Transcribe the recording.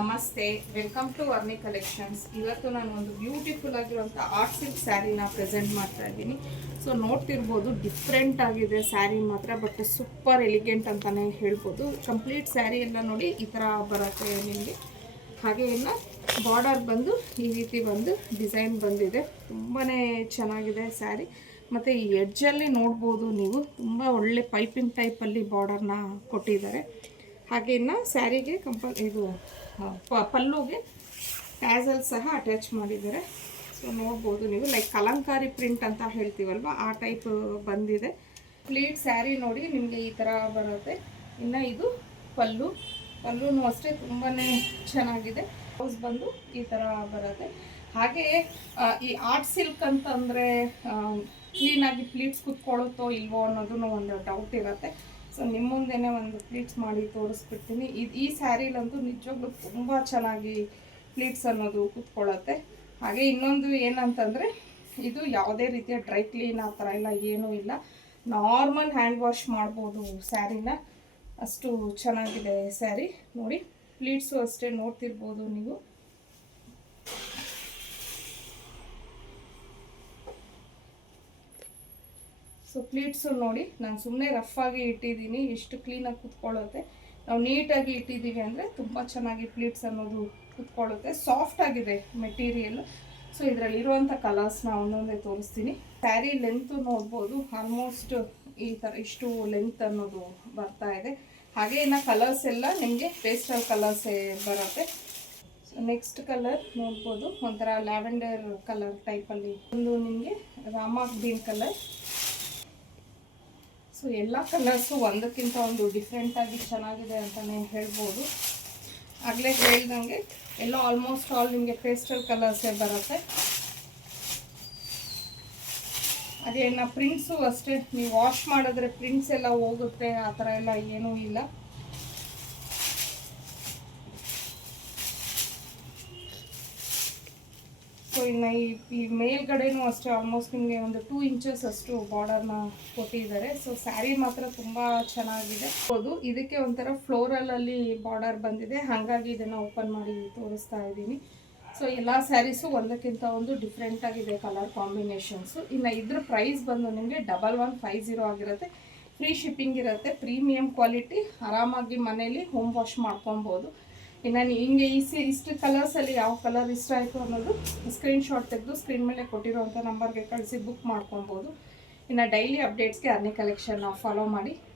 ನಮಸ್ತೆ, welcome to Varni collections. ಇವತ್ತು ನಾನು ಒಂದು ಬ್ಯೂಟಿಫುಲ್ ಆಗಿರುವಂಥ ಆರ್ಟ್ ಸಿಲ್ಕ್ ಸ್ಯಾರಿನ ಪ್ರೆಸೆಂಟ್ ಮಾಡ್ತಾ ಇದ್ದೀನಿ. ಸೊ ನೋಡ್ತಿರ್ಬೋದು, ಡಿಫ್ರೆಂಟ್ ಆಗಿದೆ ಸ್ಯಾರಿ ಮಾತ್ರ, ಬಟ್ ಸೂಪರ್ ಎಲಿಗೆಂಟ್ ಅಂತಲೇ ಹೇಳ್ಬೋದು. ಕಂಪ್ಲೀಟ್ ಸ್ಯಾರಿ ಎಲ್ಲ ನೋಡಿ ಈ ಥರ ಬರುತ್ತೆ ನಿಮಗೆ. ಹಾಗೆ ಇನ್ನು ಬಾರ್ಡರ್ ಬಂದು ಈ ರೀತಿ ಒಂದು ಡಿಸೈನ್ ಬಂದಿದೆ. ತುಂಬಾ ಚೆನ್ನಾಗಿದೆ ಸ್ಯಾರಿ. ಮತ್ತು ಈ ಎಡ್ಜಲ್ಲಿ ನೋಡ್ಬೋದು ನೀವು, ತುಂಬ ಒಳ್ಳೆ ಪೈಪಿಂಗ್ ಟೈಪಲ್ಲಿ ಬಾರ್ಡರ್ನ ಕೊಟ್ಟಿದ್ದಾರೆ. ಹಾಗೆ ಇನ್ನು ಸ್ಯಾರಿಗೆ ಇದು ಪಲ್ಲುಗೆ ಟ್ಯಾಸಲ್ ಸಹ ಅಟ್ಯಾಚ್ ಮಾಡಿದ್ದಾರೆ. ಸೊ ನೋಡ್ಬೋದು ನೀವು, ಲೈಕ್ ಕಲಂಕಾರಿ ಪ್ರಿಂಟ್ ಅಂತ ಹೇಳ್ತೀವಲ್ವ, ಆ ಟೈಪ್ ಬಂದಿದೆ. ಪ್ಲೀಟ್ ಸ್ಯಾರಿ ನೋಡಿ ನಿಮಗೆ ಈ ಥರ ಬರುತ್ತೆ. ಇನ್ನು ಇದು ಪಲ್ಲುನೂ ಅಷ್ಟೇ ತುಂಬಾ ಚೆನ್ನಾಗಿದೆ. ಬ್ಲೌಸ್ ಬಂದು ಈ ಥರ ಬರುತ್ತೆ. ಹಾಗೆ ಈ ಆರ್ಟ್ ಸಿಲ್ಕ್ ಅಂತಂದರೆ ಕ್ಲೀನಾಗಿ ಪ್ಲೀಟ್ಸ್ ಕುತ್ಕೊಳ್ಳುತ್ತೋ ಇಲ್ವೋ ಅನ್ನೋದು ಒಂದು ಡೌಟ್ ಇರುತ್ತೆ. ಸೊ ನಿಮ್ಮ ಮುಂದೆನೇ ಒಂದು ಪ್ಲೀಟ್ಸ್ ಮಾಡಿ ತೋರಿಸ್ಬಿಡ್ತೀನಿ. ಈ ಸ್ಯಾರಿಲಂತೂ ನಿಜವಾಗ್ಲೂ ತುಂಬ ಚೆನ್ನಾಗಿ ಪ್ಲೀಟ್ಸ್ ಅನ್ನೋದು ಕೂತ್ಕೊಳ್ಳುತ್ತೆ. ಹಾಗೆ ಇನ್ನೊಂದು ಏನಂತಂದರೆ, ಇದು ಯಾವುದೇ ರೀತಿಯ ಡ್ರೈ ಕ್ಲೀನ್ ಆ ಥರ ಎಲ್ಲ ಏನೂ ಇಲ್ಲ. ನಾರ್ಮಲ್ ಹ್ಯಾಂಡ್ ವಾಶ್ ಮಾಡ್ಬೋದು ಸ್ಯಾರಿನ. ಅಷ್ಟು ಚೆನ್ನಾಗಿದೆ ಸ್ಯಾರಿ. ನೋಡಿ, ಪ್ಲೀಟ್ಸು ಅಷ್ಟೇ ನೋಡ್ತಿರ್ಬೋದು ನೀವು. ಸೊ ಪ್ಲೀಟ್ಸು ನೋಡಿ, ನಾನು ಸುಮ್ಮನೆ ರಫಾಗಿ ಇಟ್ಟಿದ್ದೀನಿ, ಎಷ್ಟು ಕ್ಲೀನಾಗಿ ಕುತ್ಕೊಳ್ಳುತ್ತೆ. ನಾವು ನೀಟಾಗಿ ಇಟ್ಟಿದ್ದೀವಿ ಅಂದರೆ ತುಂಬ ಚೆನ್ನಾಗಿ ಪ್ಲೀಟ್ಸ್ ಅನ್ನೋದು ಕುತ್ಕೊಳ್ಳುತ್ತೆ. ಸಾಫ್ಟ್ ಆಗಿದೆ ಮೆಟೀರಿಯಲ್. ಸೊ ಇದರಲ್ಲಿರುವಂಥ ಕಲರ್ಸ್ನ ಒಂದೊಂದೇ ತೋರಿಸ್ತೀನಿ. ಸ್ಯಾರಿ ಲೆಂತು ನೋಡ್ಬೋದು, ಆಲ್ಮೋಸ್ಟ್ ಈ ಥರ ಇಷ್ಟು ಲೆಂತ್ ಅನ್ನೋದು ಬರ್ತಾ ಇದೆ. ಹಾಗೆ ಇನ್ನು ಕಲರ್ಸ್ ಎಲ್ಲ ನಿಮಗೆ ಪೇಸ್ಟಲ್ ಕಲರ್ಸೇ ಬರುತ್ತೆ. ಸೊ ನೆಕ್ಸ್ಟ್ ಕಲರ್ ನೋಡ್ಬೋದು, ಒಂಥರ ಲ್ಯಾವೆಂಡರ್ ಕಲರ್ ಟೈಪಲ್ಲಿ. ಒಂದು ನಿಮಗೆ ರಾಮಾ ಗ್ರೀನ್ ಕಲರ್. ಸೊ ಎಲ್ಲ ಕಲರ್ಸು ಒಂದಕ್ಕಿಂತ ಒಂದು ಡಿಫ್ರೆಂಟಾಗಿ ಚೆನ್ನಾಗಿದೆ ಅಂತಲೇ ಹೇಳ್ಬೋದು. ಆಗಲೇ ಹೇಳ್ದಂಗೆ ಎಲ್ಲ ಆಲ್ಮೋಸ್ಟ್ ಆಲ್ ನಿಮಗೆ ಪೇಸ್ಟಲ್ ಕಲರ್ಸೇ ಬರುತ್ತೆ. ಅದೇ ಇನ್ನು ಪ್ರಿಂಟ್ಸು ಅಷ್ಟೇ, ನೀವು ವಾಶ್ ಮಾಡಿದ್ರೆ ಪ್ರಿಂಟ್ಸ್ ಎಲ್ಲ ಹೋಗುತ್ತೆ, ಆ ಥರ ಎಲ್ಲ ಏನೂ ಇಲ್ಲ. ಸೊ ಇನ್ನು ಈ ಮೇಲ್ಗಡೆನೂ ಅಷ್ಟೇ ಆಲ್ಮೋಸ್ಟ್ ನಿಮಗೆ ಒಂದು 2 ಇಂಚಸ್ ಅಷ್ಟು ಬಾರ್ಡರ್ನ ಕೊಟ್ಟಿದ್ದಾರೆ. ಸೊ ಸ್ಯಾರಿ ಮಾತ್ರ ತುಂಬ ಚೆನ್ನಾಗಿದೆ. ಹೌದು, ಇದಕ್ಕೆ ಒಂಥರ ಫ್ಲೋರಲಲ್ಲಿ ಬಾರ್ಡರ್ ಬಂದಿದೆ, ಹಾಗಾಗಿ ಇದನ್ನು ಓಪನ್ ಮಾಡಿ ತೋರಿಸ್ತಾ ಇದ್ದೀನಿ. ಸೊ ಎಲ್ಲ ಸ್ಯಾರೀಸು ಒಂದಕ್ಕಿಂತ ಒಂದು ಡಿಫ್ರೆಂಟ್ ಆಗಿದೆ ಕಲರ್ ಕಾಂಬಿನೇಷನ್ಸು. ಇನ್ನು ಇದ್ರ ಪ್ರೈಸ್ ಬಂದು ನಿಮಗೆ 1150 ಆಗಿರುತ್ತೆ. ಫ್ರೀ ಶಿಪ್ಪಿಂಗ್ ಇರುತ್ತೆ. ಪ್ರೀಮಿಯಂ ಕ್ವಾಲಿಟಿ, ಆರಾಮಾಗಿ ಮನೇಲಿ ಹೋಮ್ ವಾಶ್ ಮಾಡ್ಕೊಬೋದು. ಇನ್ನು ಹಿಂಗೆ ಇಷ್ಟು ಕಲರ್ಸಲ್ಲಿ ಯಾವ ಕಲರ್ ಇಷ್ಟ ಆಯಿತು ಅನ್ನೋದು ಸ್ಕ್ರೀನ್ಶಾಟ್ ತೆಗೆದು ಸ್ಕ್ರೀನ್ ಮೇಲೆ ಕೊಟ್ಟಿರೋವಂಥ ನಂಬರ್ಗೆ ಕಳಿಸಿ ಬುಕ್ ಮಾಡ್ಕೊಬೋದು. ಇನ್ನು ಡೈಲಿ ಅಪ್ಡೇಟ್ಸ್ಗೆ ಅರ್ನಿ ಕಲೆಕ್ಷನ್ ಫಾಲೋ ಮಾಡಿ.